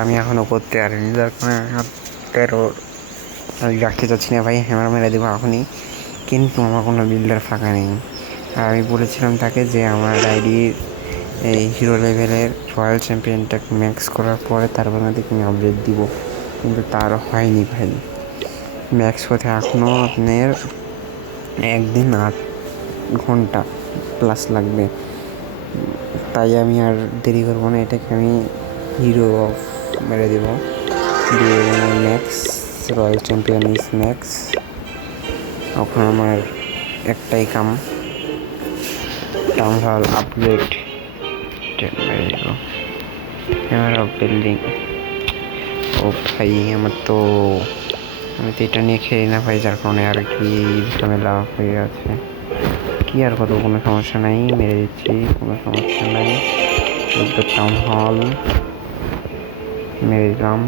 আমি এখনও করতে পারিনি, যার কারণে আমি রাখতে চাচ্ছি না ভাই, হ্যামার মেরে দেবো এখনই। কিন্তু আমার কোনো বিল্ডার ফাঁকা নেই। আর আমি বলেছিলাম তাকে যে আমার আইডির এই হিরো লেভেলের রয়্যাল চ্যাম্পিয়নটাকে ম্যাক্স করার পরে তারপর নাকি আমি আপডেট দিব, কিন্তু তার হয়নি ভাই। ম্যাক্স হতে এখনও আপনার 1 দিন 8 ঘন্টা প্লাস লাগবে। তাই আমি আর দেরি করবো না, এটাকে আমি হিরো অফ মেরে দেবো দিয়ে max, royal champion is max. এখন আমার একটাই কাম, টাউন হল আপগ্রেড মেরে দেবো, এবার বিল্ডিং। ও ভাই আমি তো এটা নিয়ে খেলি না ভাই, যার কারণে আর কি ঝামেলা হয়ে আছে। কি আর কত, কোনো সমস্যা নাই, মেরে দিচ্ছি, কোনো সমস্যা নাই। টাউন হল মেরে দিলাম।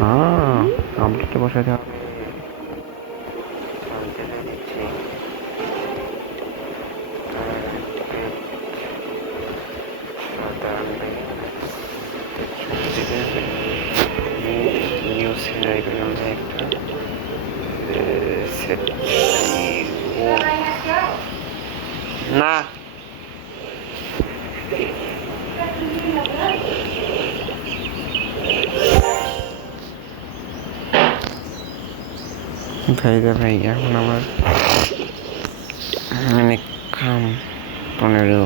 হ্যাঁ, আপডেটে বসাতে হবে। না ভাই রে ভাই, এখন আমার অনেক কাম, 15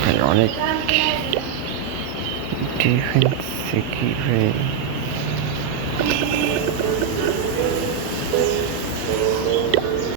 ভাই, অনেক ডিফেন্সে কি ভাই।